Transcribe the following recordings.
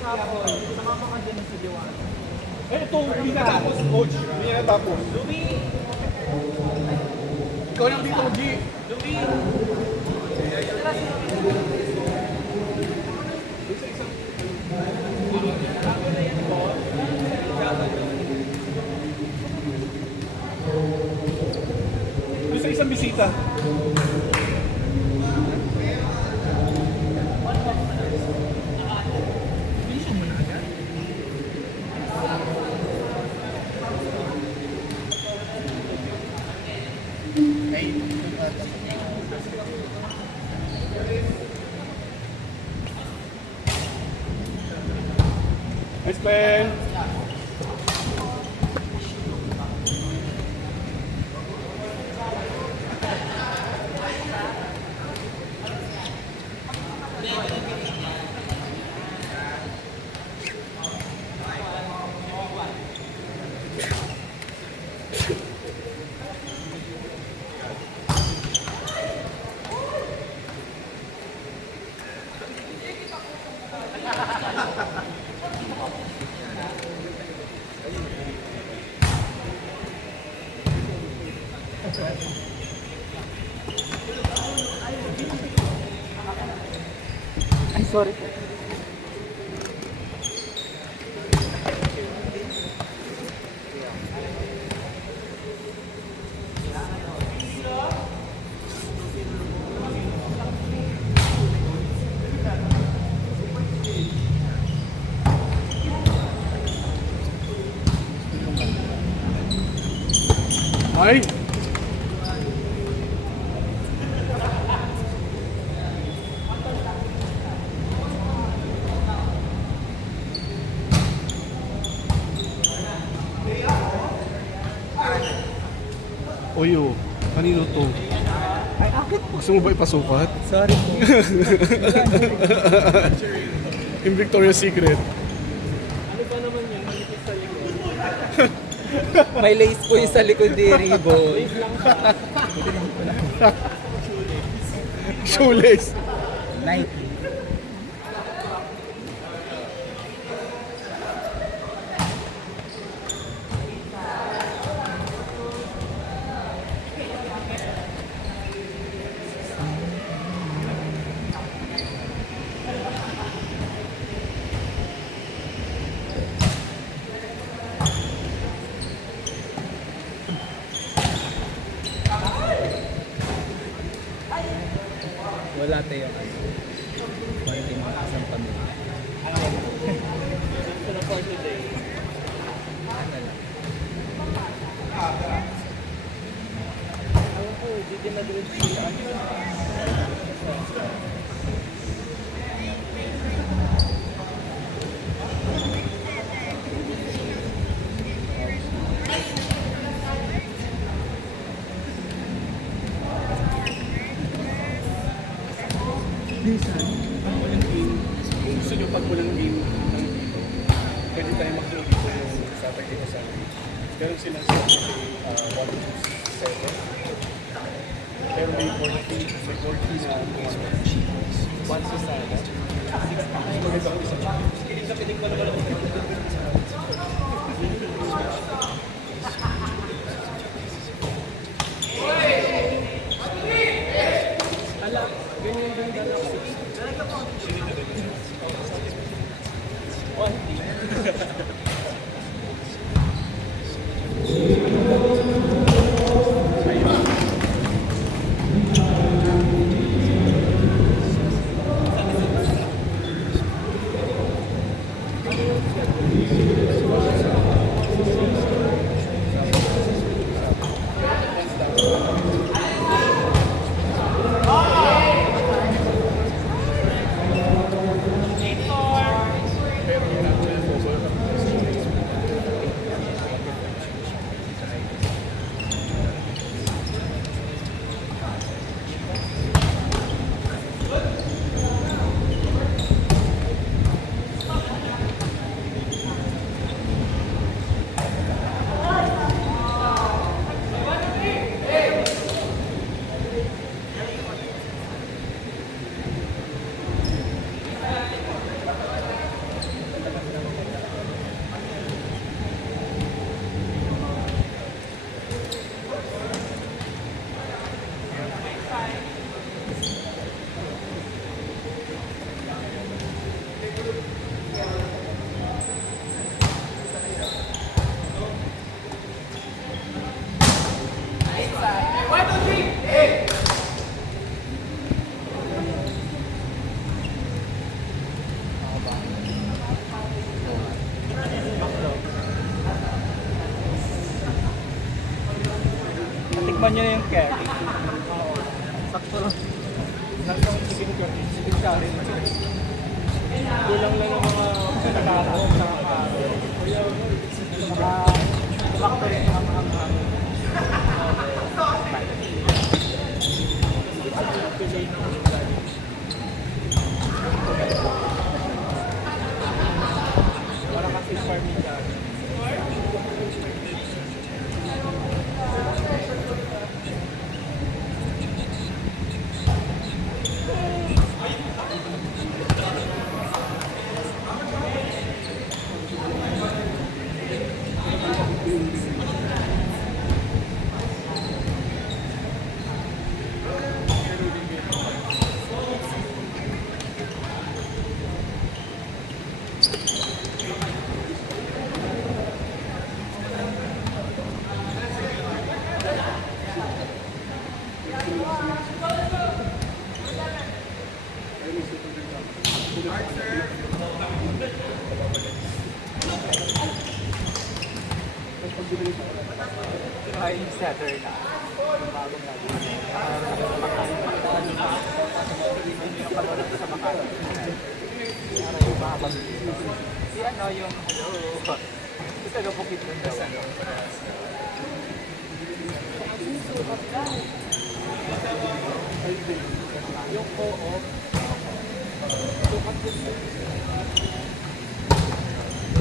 Shuffle. Sumama ka din sa Diwata. Eh, ito, hindi na tapos, coach. Hindi na tapos. Lumi! Ikaw lang dito, G. Lumi! Doon sa isang bisita. Nice pen. Ay, sorry po. Ay! Uy, oh. Kanino to? Ay, akit po. Gusto mo ba ipasukat? Sorry po. Yung Victoria's Secret. Ano ba naman yun? Manipis sa likod. May lace po yung sa likod ni Ribbon. Shoelace. Nike. Wala tayo. Konti mga kasang pamilya. Ito na for today. Ano lang. Alam ko, hindi na doon siya. Walang game. Kung gusto nyo pag walang game ng dito, pwede tayo mag-play dito yung Saturday o Sunday. Meron silang sa 1 to 7. Pero may board fee na 1 to 7. Magandang isa. Pinig ko naman ako. Ala, ganyan din dala ko. Oh, hindi. Tikman nyo na yung curry. Sakto lang. Nasa chicken curry. Chicken curry. Kulang lang ang mga pinakakaroon sa araw. Sakto rin ang hang-hang. Wala kasi farming curry. Ay, setter na. Yung bagong gagawin. Sa Makati. Para yung mahabang si ano yung hello. Ito na bukit ng daw. Yung co-op,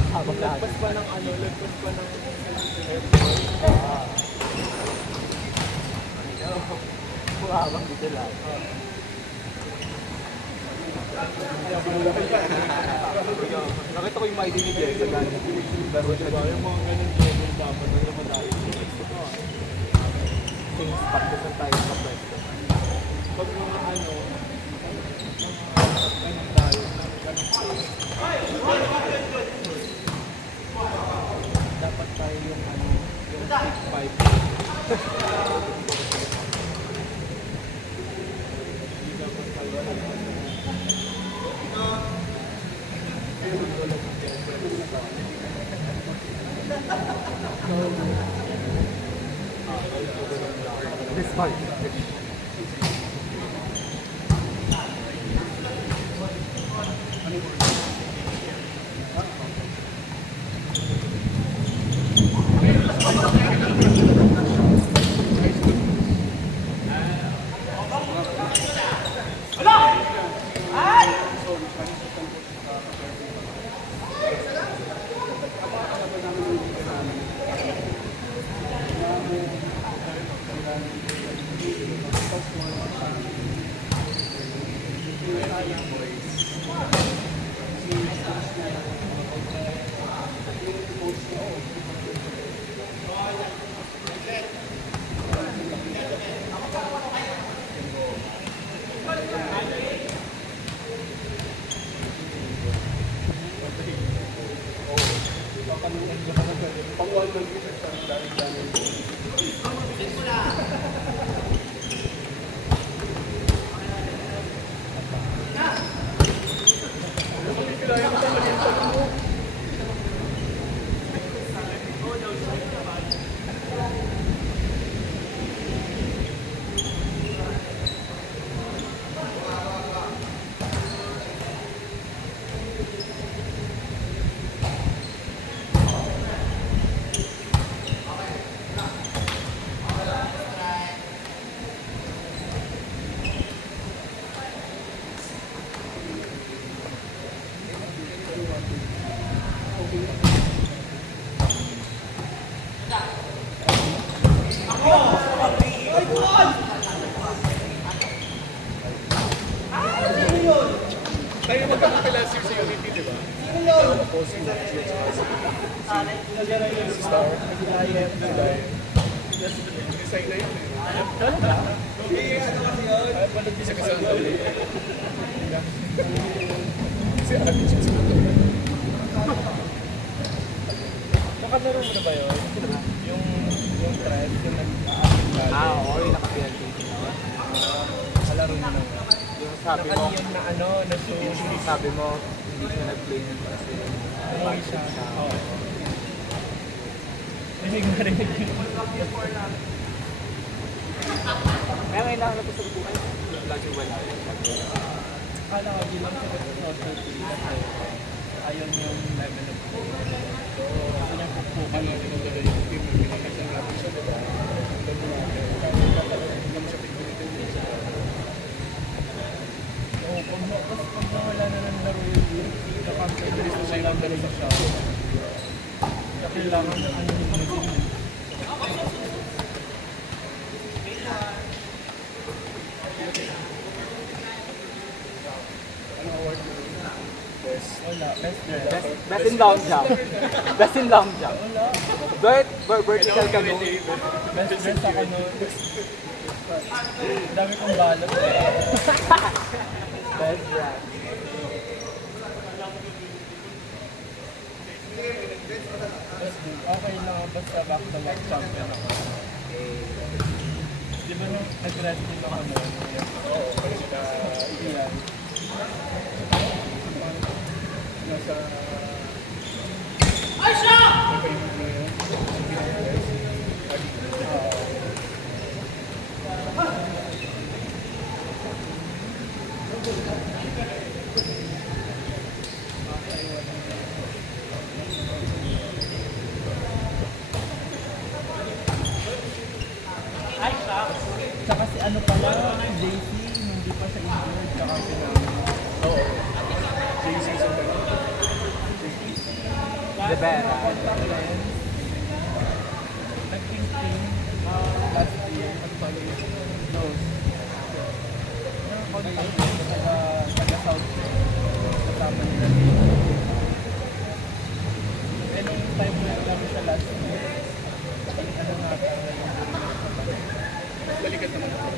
Habang lagpas pa ng ano, lagpas pa ng habang dito lang. Nakita ko yung may dinig yan sa ganyan. Laro siya diba, yung mga ganun level dapat na madali. things pag doon tayo sa pwesto. Pag mga ano, ganun tayo, ganun place, dapat tayo yung ano, yung big five. Hindi dapat tayo This part. tayo magkakakilala sa Unity, di ba? Tapos si Star, si Diane, design na yun eh. Ay, balag di siya kasama ulit. Si Ate siya sa ito. Nakalaro mo na ba yun? Yung thread, yung nag-a-action natin. Oo, yung naka-PLT. Kalaro mo na yun. Yung sabi mo, Yun na ano, sabi mo, hindi siya nag-play nun kasi umuwi siya. Oo. Rinig na rinig yun. Kaya ngayon lang ako sa buhay. Lagi wala. Kala ko bilang sa Roger P kasi ayun yung level of so gusto niya pupukan Ano, tinutuloy yung team, pinakasya natin siya, diba? Hindi mo siya pipilitin din siya. oo pag nawala na ng laro yung kapag Bilis na siya yung wala dalawa siya kailangan ng ano yung maging Ano award mo? Best. wala best dress Best in long jump. Best in long jump. wala Vertical ka no? best dress ako nun dami kong balot Best dress. okay lang basta back to back champion ako di ba nung nag-wrestling ako noon Oo, pero sila, iyan nasa... Ay, siya! May favorite mo yun? Tsaka si ano pala, si JC, hindi pa siya injured, tsaka Oo. JC sa De Vera. nag-team last year, pag-follow yun, Rose. Nakakontact ko taga-South, kasama nila dito. Eh, nung time na lang siya last year, ano nga, balikat naman.